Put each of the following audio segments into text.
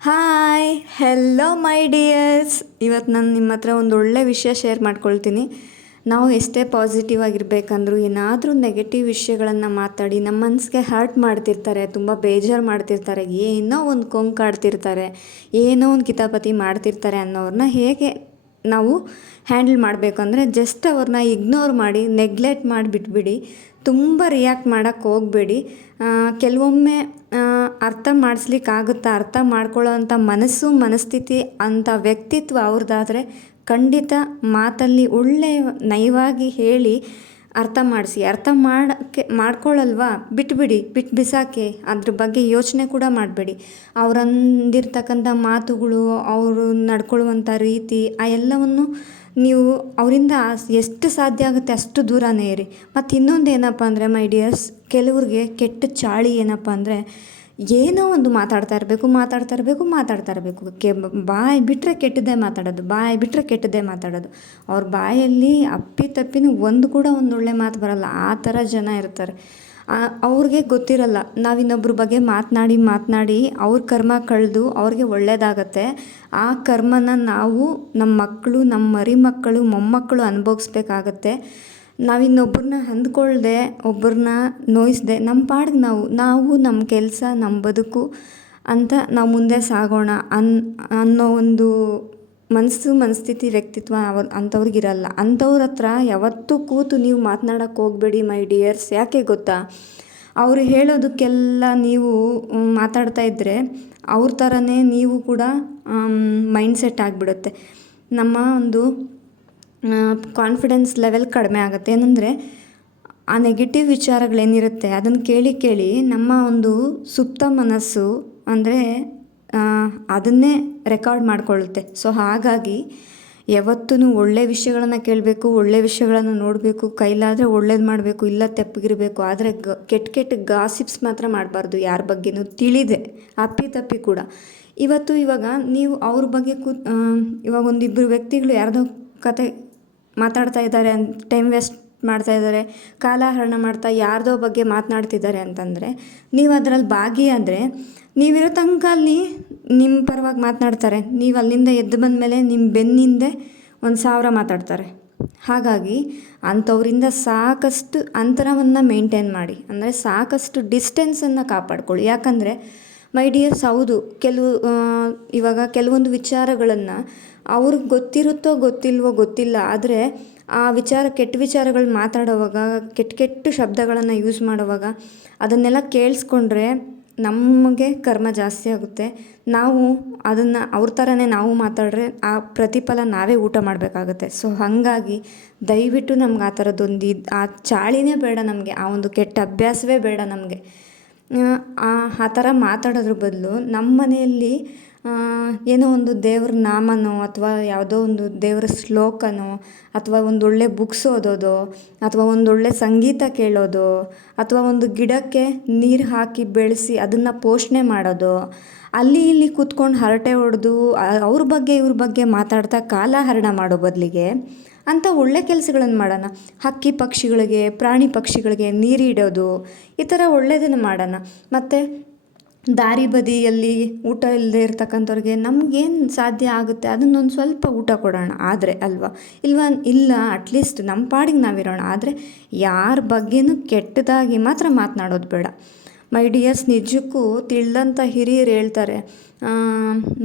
Hi hello ಮೈ dears ಇವತ್ತು ನಾನು ನಿಮ್ಮ ಹತ್ರ ಒಂದು ಒಳ್ಳೆ ವಿಷಯ ಶೇರ್ ಮಾಡ್ಕೊಳ್ತೀನಿ. ನಾವು ಎಷ್ಟೇ ಪಾಸಿಟಿವ್ ಆಗಿರಬೇಕಂದ್ರೂ ಏನಾದರೂ ನೆಗೆಟಿವ್ ವಿಷಯಗಳನ್ನು ಮಾತಾಡಿ ನಮ್ಮ ಮನಸ್ಸಿಗೆ ಹರ್ಟ್ ಮಾಡ್ತಿರ್ತಾರೆ, ತುಂಬ ಬೇಜಾರು ಮಾಡ್ತಿರ್ತಾರೆ, ಏನೋ ಒಂದು ಕೊಂಕಾಡ್ತಿರ್ತಾರೆ ಏನೋ ಒಂದು ಕಿತಾಪತಿ ಮಾಡ್ತಿರ್ತಾರೆ ಅನ್ನೋರನ್ನ ಹೇಗೆ ನಾವು ಹ್ಯಾಂಡಲ್ ಮಾಡಬೇಕು ಅಂದರೆ ಜಸ್ಟ್ ಅವ್ರನ್ನ ಇಗ್ನೋರ್ ಮಾಡಿ ನೆಗ್ಲೆಕ್ಟ್ ಮಾಡಿಬಿಟ್ಬಿಡಿ, ತುಂಬ ರಿಯಾಕ್ಟ್ ಮಾಡೋಕ್ಕೆ ಹೋಗಬೇಡಿ. ಕೆಲವೊಮ್ಮೆ ಅರ್ಥ ಮಾಡಿಸ್ಲಿಕ್ಕಾಗುತ್ತಾ ಅರ್ಥ ಮಾಡ್ಕೊಳ್ಳೋ ಅಂಥ ಮನಸ್ಸು, ಮನಸ್ಥಿತಿ ಅಂಥ ವ್ಯಕ್ತಿತ್ವ ಅವ್ರದ್ದಾದರೆ ಖಂಡಿತ ಮಾತಲ್ಲಿ ಒಳ್ಳೆಯ ನಯವಾಗಿ ಹೇಳಿ ಅರ್ಥ ಮಾಡಿಸಿ. ಅರ್ಥ ಮಾಡೋಕ್ಕೆ, ಮಾಡ್ಕೊಳ್ಳಲ್ವಾ? ಬಿಟ್ಬಿಡಿ ಬಿಟ್ಟು ಬಿಸಾಕೆ. ಅದ್ರ ಬಗ್ಗೆ ಯೋಚನೆ ಕೂಡ ಮಾಡಬೇಡಿ. ಅವ್ರು ಮಾತುಗಳು, ಅವರು ನಡ್ಕೊಳ್ಳುವಂಥ ರೀತಿ, ಆ ಎಲ್ಲವನ್ನು ನೀವು ಅವರಿಂದ ಎಷ್ಟು ಸಾಧ್ಯ ಆಗುತ್ತೆ ಅಷ್ಟು ದೂರನೇ ಇರಿ. ಮತ್ತು ಇನ್ನೊಂದು ಏನಪ್ಪ ಅಂದರೆ ಮೈ ಡಿಯರ್ಸ್ ಕೆಲವ್ರಿಗೆ ಕೆಟ್ಟ ಚಾಳಿ ಏನಪ್ಪ ಅಂದರೆ ಏನೋ ಒಂದು ಮಾತಾಡ್ತಾ ಇರಬೇಕು ಮಾತಾಡ್ತಾ ಇರಬೇಕು ಮಾತಾಡ್ತಾ ಇರಬೇಕು. ಕೆ, ಬಾಯಿ ಬಿಟ್ಟರೆ ಕೆಟ್ಟದ್ದೇ ಮಾತಾಡೋದು, ಬಾಯಿ ಬಿಟ್ಟರೆ ಕೆಟ್ಟದ್ದೇ ಮಾತಾಡೋದು. ಅವ್ರ ಬಾಯಲ್ಲಿ ಅಪ್ಪಿ ತಪ್ಪಿನೂ ಒಂದು ಕೂಡ ಒಂದು ಒಳ್ಳೆ ಮಾತು ಬರಲ್ಲ. ಆ ಥರ ಜನ ಇರ್ತಾರೆ. ಅವ್ರಿಗೆ ಗೊತ್ತಿರಲ್ಲ. ನಾವು ಇನ್ನೊಬ್ಬರ ಬಗ್ಗೆ ಮಾತನಾಡಿ ಮಾತನಾಡಿ ಅವ್ರ ಕರ್ಮ ಕಳೆದು ಅವ್ರಿಗೆ ಒಳ್ಳೇದಾಗತ್ತೆ. ಆ ಕರ್ಮನ ನಾವು ನಮ್ಮ ಮಕ್ಕಳು, ನಮ್ಮ ಮರಿ ಮಕ್ಕಳು ಮೊಮ್ಮಕ್ಕಳು ಅನುಭವಿಸ್ಬೇಕಾಗತ್ತೆ. ನಾವು ಇನ್ನೊಬ್ಬರನ್ನ ಅಂದ್ಕೊಳ್ದೆ, ಒಬ್ಬರನ್ನ ನೋಯಿಸ್ದೆ ನಮ್ಮ ಪಾಡಿಗೆ ನಾವು ನಾವು ನಮ್ಮ ಕೆಲಸ ನಮ್ಮ ಬದುಕು ಅಂತ ನಾವು ಮುಂದೆ ಸಾಗೋಣ ಅನ್, ಅನ್ನೋ ಒಂದು ಮನಸ್ಸು ಮನಸ್ಥಿತಿ, ವ್ಯಕ್ತಿತ್ವ ಅವ ಅಂಥವ್ರಿಗಿರಲ್ಲ ಅಂಥವ್ರ ಹತ್ರ ಯಾವತ್ತೂ ಕೂತು ನೀವು ಮಾತನಾಡೋಕ್ಕೆ ಹೋಗಬೇಡಿ, ಮೈ ಡಿಯರ್ಸ್. ಯಾಕೆ ಗೊತ್ತಾ? ಅವರು ಹೇಳೋದಕ್ಕೆಲ್ಲ ನೀವು ಮಾತಾಡ್ತಾ ಇದ್ದರೆ ಅವ್ರ ಥರನೇ ನೀವು ಕೂಡ ಮೈಂಡ್ ಸೆಟ್ ಆಗಿಬಿಡುತ್ತೆ. ನಮ್ಮ ಒಂದು ಕಾನ್ಫಿಡೆನ್ಸ್ ಲೆವೆಲ್ ಕಡಿಮೆ ಆಗುತ್ತೆ. ಏನಂದರೆ ಆ ನೆಗೆಟಿವ್ ವಿಚಾರಗಳೇನಿರುತ್ತೆ ಅದನ್ನು ಕೇಳಿ ಕೇಳಿ ನಮ್ಮ ಒಂದು ಸುಪ್ತ ಮನಸ್ಸು ಅಂದರೆ ಅದನ್ನೇ ರೆಕಾರ್ಡ್ ಮಾಡಿಕೊಳ್ಳುತ್ತೆ. ಸೊ ಹಾಗಾಗಿ ಯಾವತ್ತೂ ಒಳ್ಳೆ ವಿಷಯಗಳನ್ನು ಕೇಳಬೇಕು ಒಳ್ಳೆ ವಿಷಯಗಳನ್ನು ನೋಡಬೇಕು ಕೈಲಾದರೆ ಒಳ್ಳೇದು ಮಾಡಬೇಕು ಇಲ್ಲ ತೆಪ್ಪಗಿರಬೇಕು ಆದರೆ ಗ ಕೆಟ್ಟ ಕೆಟ್ಟ ಗಾಸಿಪ್ಸ್ ಮಾತ್ರ ಮಾಡಬಾರ್ದು ಯಾರ ಬಗ್ಗೆನೂ ತಿಳಿದೆ. ಅಪ್ಪಿ ತಪ್ಪಿ ಕೂಡ. ಇವತ್ತು ಇವಾಗ ನೀವು ಅವ್ರ ಬಗ್ಗೆ ಆ, ಇವಾಗ ಒಂದಿಬ್ಬರು ವ್ಯಕ್ತಿಗಳು ಯಾರ್ದೋ ಕತೆ ಮಾತಾಡ್ತಾ ಇದ್ದಾರೆ ಅಂತ ಟೈಮ್ ವೇಸ್ಟ್ ಮಾಡ್ತಾ ಇದ್ದಾರೆ, ಕಾಲಹರಣ ಮಾಡ್ತಾ ಯಾರ್ದೋ ಬಗ್ಗೆ ಮಾತನಾಡ್ತಿದ್ದಾರೆ ಅಂತಂದರೆ, ನೀವು ಅದರಲ್ಲಿ ಭಾಗಿಯಾದರೆ, ನೀವಿರೋ ತನಕ ಅಲ್ಲಿ ನಿಮ್ಮ ಪರವಾಗಿ ಮಾತನಾಡ್ತಾರೆ. ನೀವು ಅಲ್ಲಿಂದ ಎದ್ದು ಬಂದ ಮೇಲೆ ನಿಮ್ಮ ಬೆನ್ನಿಂದೆ ಒಂದು ಸಾವಿರ ಮಾತಾಡ್ತಾರೆ. ಹಾಗಾಗಿ ಅಂಥವರಿಂದ ಸಾಕಷ್ಟು ಅಂತರವನ್ನು ಮೇಂಟೈನ್ ಮಾಡಿ, ಅಂದರೆ ಸಾಕಷ್ಟು ಡಿಸ್ಟೆನ್ಸನ್ನು ಕಾಪಾಡ್ಕೊಳ್ಳಿ. ಯಾಕಂದರೆ ಮೈ ಡಿಯರ್ಸ್ ಹೌದು, ಕೆಲವು ಇವಾಗ ಕೆಲವೊಂದು ವಿಚಾರಗಳನ್ನು ಅವ್ರಿಗೆ ಗೊತ್ತಿರುತ್ತೋ ಗೊತ್ತಿಲ್ವೋ ಗೊತ್ತಿಲ್ಲ, ಆದರೆ ಆ ವಿಚಾರ, ಕೆಟ್ಟ ವಿಚಾರಗಳು ಮಾತಾಡೋವಾಗ, ಕೆಟ್ಟ ಕೆಟ್ಟ ಶಬ್ದಗಳನ್ನು ಯೂಸ್ ಮಾಡುವಾಗ ಅದನ್ನೆಲ್ಲ ಕೇಳಿಸ್ಕೊಂಡ್ರೆ ನಮಗೆ ಕರ್ಮ ಜಾಸ್ತಿ ಆಗುತ್ತೆ. ನಾವು ಅದನ್ನು ಅವ್ರ ಥರನೇ ನಾವು ಮಾತಾಡ್ರೆ ಆ ಪ್ರತಿಫಲ ನಾವೇ ಊಟ ಮಾಡಬೇಕಾಗುತ್ತೆ. ಸೊ ಹಾಗಾಗಿ ದಯವಿಟ್ಟು ನಮ್ಗೆ ಆ ಥರದ್ದೊಂದು ಆ ಚಾಳಿನೇ ಬೇಡ ನಮಗೆ, ಆ ಒಂದು ಕೆಟ್ಟ ಅಭ್ಯಾಸವೇ ಬೇಡ ನಮಗೆ. ಆ ಥರ ಮಾತಾಡೋದ್ರ ಬದಲು ನಮ್ಮ ಮನೆಯಲ್ಲಿ ಏನೋ ಒಂದು ದೇವ್ರ ನಾಮನೋ ಅಥವಾ ಯಾವುದೋ ಒಂದು ದೇವ್ರ ಶ್ಲೋಕನೋ ಅಥವಾ ಒಂದು ಒಳ್ಳೆ ಬುಕ್ಸ್ ಓದೋದು ಅಥವಾ ಒಂದೊಳ್ಳೆ ಸಂಗೀತ ಕೇಳೋದು ಅಥವಾ ಒಂದು ಗಿಡಕ್ಕೆ ನೀರು ಹಾಕಿ ಬೆಳೆಸಿ ಅದನ್ನು ಪೋಷಣೆ ಮಾಡೋದು, ಅಲ್ಲಿ ಇಲ್ಲಿ ಕೂತ್ಕೊಂಡು ಹರಟೆ ಹೊಡೆದು ಅವ್ರ ಬಗ್ಗೆ ಇವ್ರ ಬಗ್ಗೆ ಮಾತಾಡ್ತಾ ಕಾಲಹರಣ ಮಾಡೋ ಬದಲಿಗೆ ಅಂಥ ಒಳ್ಳೆ ಕೆಲಸಗಳನ್ನು ಮಾಡೋಣ. ಹಕ್ಕಿ ಪಕ್ಷಿಗಳಿಗೆ, ಪ್ರಾಣಿ ಪಕ್ಷಿಗಳಿಗೆ ನೀರಿಡೋದು ಈ ಥರ ಒಳ್ಳೆಯದನ್ನು ಮಾಡೋಣ. ಮತ್ತು ದಾರಿ ಬದಿಯಲ್ಲಿ ಊಟ ಇಲ್ಲದೆ ಇರ್ತಕ್ಕಂಥವ್ರಿಗೆ ನಮಗೇನು ಸಾಧ್ಯ ಆಗುತ್ತೆ? ಅದನ್ನೊಂದು ಸ್ವಲ್ಪ ಊಟ ಕೊಡೋಣ. ಆದರೆ ಅಲ್ವಾ? ಇಲ್ವಾ? ಇಲ್ಲ ಅಟ್ಲೀಸ್ಟ್ ನಮ್ಮ ಪಾಡಿಗೆ ನಾವಿರೋಣ. ಆದರೆ ಯಾರ ಬಗ್ಗೆನೂ ಕೆಟ್ಟದಾಗಿ ಮಾತ್ರ ಮಾತನಾಡೋದು ಬೇಡ. ಮೈ ಡಿಯರ್ಸ್ ನಿಜಕ್ಕೂ ತಿಳಿದಂಥ ಹಿರಿಯರು ಹೇಳ್ತಾರೆ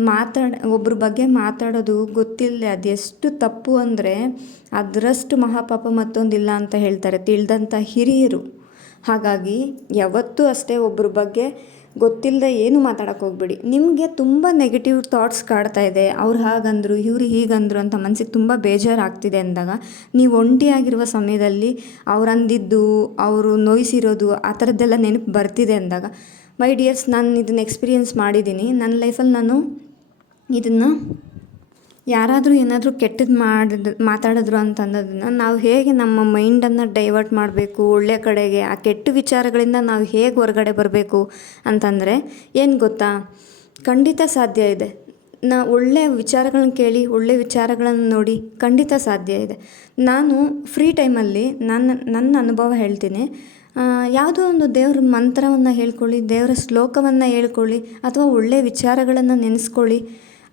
ಮಾತಾಡ ಒಬ್ಬರ ಬಗ್ಗೆ ಮಾತಾಡೋದು ಗೊತ್ತಿಲ್ಲದೆ ಅದೆಷ್ಟು ತಪ್ಪು ಅಂದರೆ ಅದರಷ್ಟು ಮಹಾಪಾಪ ಮತ್ತೊಂದಿಲ್ಲ ಅಂತ ಹೇಳ್ತಾರೆ ತಿಳಿದಂಥ ಹಿರಿಯರು. ಹಾಗಾಗಿ ಯಾವತ್ತೂ ಅಷ್ಟೇ ಒಬ್ಬರ ಬಗ್ಗೆ ಗೊತ್ತಿಲ್ಲದೆ ಏನು ಮಾತಾಡೋಕ್ಕೆ ಹೋಗ್ಬೇಡಿ. ನಿಮಗೆ ತುಂಬ ನೆಗೆಟಿವ್ ಥಾಟ್ಸ್ ಕಾಡ್ತಾ ಇದೆ. ಅವ್ರು ಹಾಗಂದರು, ಇವ್ರು ಹೀಗಂದರು ಅಂತ ಮನಸ್ಸಿಗೆ ತುಂಬ ಬೇಜಾರಾಗ್ತಿದೆ ಅಂದಾಗ ನೀವು ಒಂಟಿಯಾಗಿರುವ ಸಮಯದಲ್ಲಿ ಅವ್ರು ಅಂದಿದ್ದು, ಅವರು ನೋಯಿಸಿರೋದು ಆ ಥರದ್ದೆಲ್ಲ ನೆನಪು ಬರ್ತಿದೆ ಅಂದಾಗ ಮೈ ಡಿಯರ್ಸ್ ನಾನು ಇದನ್ನು ಎಕ್ಸ್ಪೀರಿಯೆನ್ಸ್ ಮಾಡಿದ್ದೀನಿ. ನನ್ನ ಲೈಫಲ್ಲಿ ನಾನು ಇದನ್ನು ಯಾರಾದರೂ ಏನಾದರೂ ಕೆಟ್ಟದ್ದು ಮಾಡಿದ್ ಮಾತಾಡಿದ್ರು ಅಂತ ಅನ್ನೋದನ್ನು ನಾವು ಹೇಗೆ ನಮ್ಮ ಮೈಂಡನ್ನು ಡೈವರ್ಟ್ ಮಾಡಬೇಕು ಒಳ್ಳೆಯ ಕಡೆಗೆ, ಆ ಕೆಟ್ಟ ವಿಚಾರಗಳಿಂದ ನಾವು ಹೇಗೆ ಹೊರಗಡೆ ಬರಬೇಕು ಅಂತಂದರೆ ಏನು ಗೊತ್ತಾ? ಖಂಡಿತ ಸಾಧ್ಯ ಇದೆ. ನಾ ಒಳ್ಳೆಯ ವಿಚಾರಗಳನ್ನ ಕೇಳಿ ಒಳ್ಳೆಯ ವಿಚಾರಗಳನ್ನು ನೋಡಿ ಖಂಡಿತ ಸಾಧ್ಯ ಇದೆ. ನಾನು ಫ್ರೀ ಟೈಮಲ್ಲಿ ನನ್ನ ನನ್ನ ಅನುಭವ ಹೇಳ್ತೀನಿ. ಯಾವುದೋ ಒಂದು ದೇವ್ರ ಮಂತ್ರವನ್ನು ಹೇಳ್ಕೊಳ್ಳಿ, ದೇವರ ಶ್ಲೋಕವನ್ನು ಹೇಳ್ಕೊಳ್ಳಿ, ಅಥವಾ ಒಳ್ಳೆಯ ವಿಚಾರಗಳನ್ನು ನೆನೆಸ್ಕೊಳ್ಳಿ.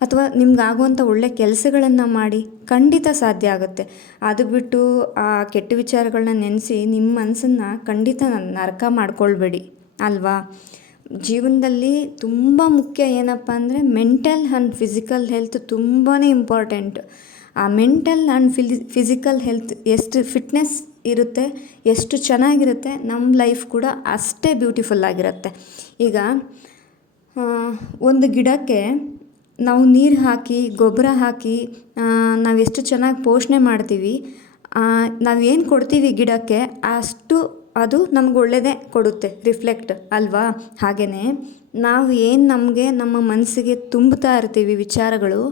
ಅಥವಾ ನಿಮ್ಗೆ ಆಗುವಂಥ ಒಳ್ಳೆಯ ಕೆಲಸಗಳನ್ನು ಮಾಡಿ ಖಂಡಿತ ಸಾಧ್ಯ ಆಗುತ್ತೆ. ಅದು ಬಿಟ್ಟು ಆ ಕೆಟ್ಟ ವಿಚಾರಗಳನ್ನ ನೆನೆಸಿ ನಿಮ್ಮ ಮನಸ್ಸನ್ನು ಖಂಡಿತ ನರಕ ಮಾಡ್ಕೊಳ್ಬೇಡಿ, ಅಲ್ವಾ? ಜೀವನದಲ್ಲಿ ತುಂಬ ಮುಖ್ಯ ಏನಪ್ಪ ಅಂದರೆ ಮೆಂಟಲ್ ಆ್ಯಂಡ್ ಫಿಸಿಕಲ್ ಹೆಲ್ತ್ ತುಂಬಾ ಇಂಪಾರ್ಟೆಂಟ್. ಆ ಮೆಂಟಲ್ ಆ್ಯಂಡ್ ಫಿಲಿ, ಫಿಸಿಕಲ್ ಹೆಲ್ತ್ ಎಷ್ಟು ಫಿಟ್ನೆಸ್ ಇರುತ್ತೆ, ಎಷ್ಟು ಚೆನ್ನಾಗಿರುತ್ತೆ ನಮ್ಮ ಲೈಫ್ ಕೂಡ ಅಷ್ಟೇ ಬ್ಯೂಟಿಫುಲ್ ಆಗಿರುತ್ತೆ. ಈಗ ಒಂದು ಗಿಡಕ್ಕೆ ನಾವು ನೀರು ಹಾಕಿ, ಗೊಬ್ಬರ ಹಾಕಿ ನಾವು ಎಷ್ಟು ಚೆನ್ನಾಗಿ ಪೋಷಣೆ ಮಾಡ್ತೀವಿ ನಾವು ಏನು ಕೊಡ್ತೀವಿ ಗಿಡಕ್ಕೆ ಅಷ್ಟು ಅದು ನಮ್ಗೆ ಒಳ್ಳೆಯದೇ ಕೊಡುತ್ತೆ, ರಿಫ್ಲೆಕ್ಟ್ ಅಲ್ವಾ? ಹಾಗೆಯೇ ನಾವು ಏನು ನಮಗೆ ನಮ್ಮ ಮನಸ್ಸಿಗೆ ತುಂಬುತ್ತಾ ಇರ್ತೀವಿ ವಿಚಾರಗಳು,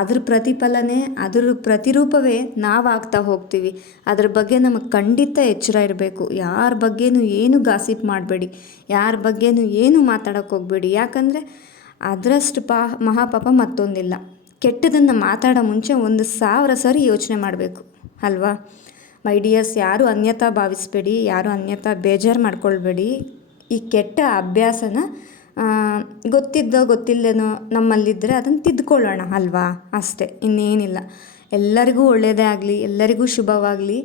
ಅದ್ರ ಪ್ರತಿಫಲನೇ, ಅದ್ರ ಪ್ರತಿರೂಪವೇ ನಾವಾಗ್ತಾ ಹೋಗ್ತೀವಿ. ಅದ್ರ ಬಗ್ಗೆ ನಮಗೆ ಖಂಡಿತ ಎಚ್ಚರ ಇರಬೇಕು. ಯಾರ ಬಗ್ಗೆನೂ ಏನು ಗಾಸಿಪ್ ಮಾಡಬೇಡಿ, ಯಾರ ಬಗ್ಗೆನೂ ಏನು ಮಾತಾಡೋಕ್ಕೆ ಹೋಗಬೇಡಿ. ಯಾಕಂದರೆ ಅದರಷ್ಟು ಪಾ, ಮಹಾಪಾಪ ಮತ್ತೊಂದಿಲ್ಲ. ಕೆಟ್ಟದನ್ನು ಮಾತಾಡೋ ಮುಂಚೆ ಒಂದು ಸಾವಿರ ಸರಿ ಯೋಚನೆ ಮಾಡಬೇಕು, ಅಲ್ವಾ? ಮೈ ಡಿಯರ್ಸ್ ಯಾರು ಅನ್ಯತಾ ಭಾವಿಸಬೇಡಿ, ಯಾರು ಅನ್ಯತಾ ಬೇಜಾರು ಮಾಡ್ಕೊಳ್ಬೇಡಿ. ಈ ಕೆಟ್ಟ ಅಭ್ಯಾಸನ ಗೊತ್ತಿದ್ದೋ ಗೊತ್ತಿಲ್ಲದೇನೋ ನಮ್ಮಲ್ಲಿದ್ದರೆ ಅದನ್ನು ತಿದ್ಕೊಳ್ಳೋಣ ಅಲ್ವಾ? ಅಷ್ಟೇ, ಇನ್ನೇನಿಲ್ಲ. ಎಲ್ಲರಿಗೂ ಒಳ್ಳೆಯದೇ ಆಗಲಿ, ಎಲ್ಲರಿಗೂ ಶುಭವಾಗಲಿ.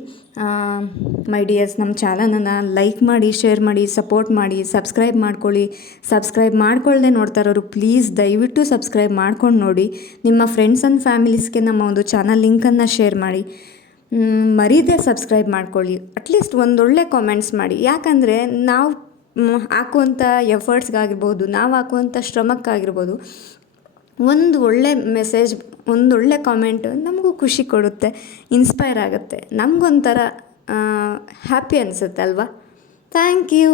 ಮೈ ಡಿಯರ್ಸ್ ನಮ್ಮ ಚಾನಲನ್ನು ಲೈಕ್ ಮಾಡಿ ಶೇರ್ ಮಾಡಿ ಸಪೋರ್ಟ್ ಮಾಡಿ ಸಬ್ಸ್ಕ್ರೈಬ್ ಮಾಡ್ಕೊಳ್ಳಿ. ಸಬ್ಸ್ಕ್ರೈಬ್ ಮಾಡ್ಕೊಳ್ಳದೆ ನೋಡ್ತಾ ಇರೋರು ಪ್ಲೀಸ್ ದಯವಿಟ್ಟು ಸಬ್ಸ್ಕ್ರೈಬ್ ಮಾಡ್ಕೊಂಡು ನೋಡಿ. ನಿಮ್ಮ ಫ್ರೆಂಡ್ಸ್ ಆ್ಯಂಡ್ ಫ್ಯಾಮಿಲೀಸ್ಗೆ ನಮ್ಮ ಒಂದು ಚಾನಲ್ ಲಿಂಕನ್ನು ಶೇರ್ ಮಾಡಿ. ಮರೀದೆ ಸಬ್ಸ್ಕ್ರೈಬ್ ಮಾಡ್ಕೊಳ್ಳಿ. ಅಟ್ಲೀಸ್ಟ್ ಒಂದೊಳ್ಳೆ ಕಾಮೆಂಟ್ಸ್ ಮಾಡಿ. ಯಾಕಂದರೆ ನಾವು ಹಾಕುವಂಥ ಎಫರ್ಟ್ಸ್ಗಾಗಿರ್ಬೋದು, ನಾವು ಹಾಕುವಂಥ ಶ್ರಮಕ್ಕಾಗಿರ್ಬೋದು, ಒಂದು ಒಳ್ಳೆ ಮೆಸೇಜ್, ಒಂದು ಒಳ್ಳೆ ಕಾಮೆಂಟ್ ನಮಗೂ ಖುಷಿ ಕೊಡುತ್ತೆ, ಇನ್ಸ್ಪೈರ್ ಆಗುತ್ತೆ. ನಮಗೊಂಥರ ಹ್ಯಾಪಿ ಅನಿಸುತ್ತೆ ಅಲ್ವಾ? Thank you.